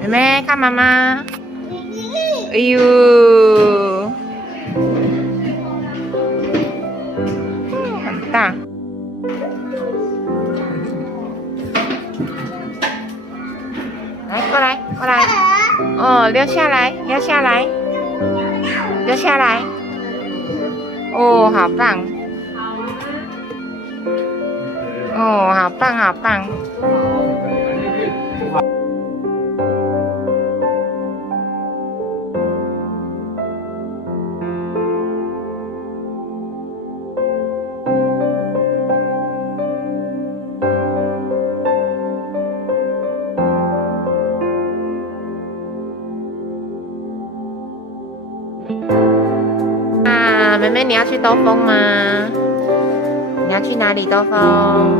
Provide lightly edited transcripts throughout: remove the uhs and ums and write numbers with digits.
妹妹看妈妈。哎呦，很大。来，过来，过来。哦，溜下来，溜下来，溜下来。哦，好棒。哦，好棒，好棒。啊，妹妹，你要去兜风吗？你要去哪里兜风？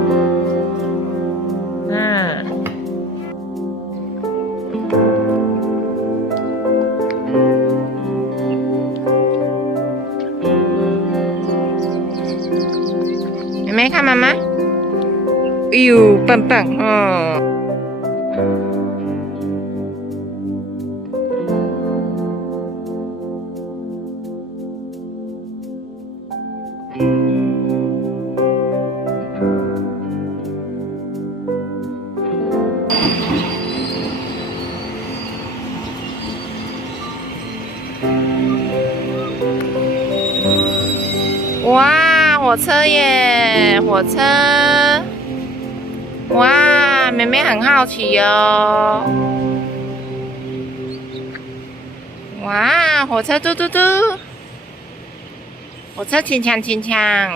妹妹看妈妈。哎呦，棒棒哦！哇，火车耶，火车！哇，妹妹很好奇哦。哇，火车嘟嘟嘟，火车轻锵轻锵。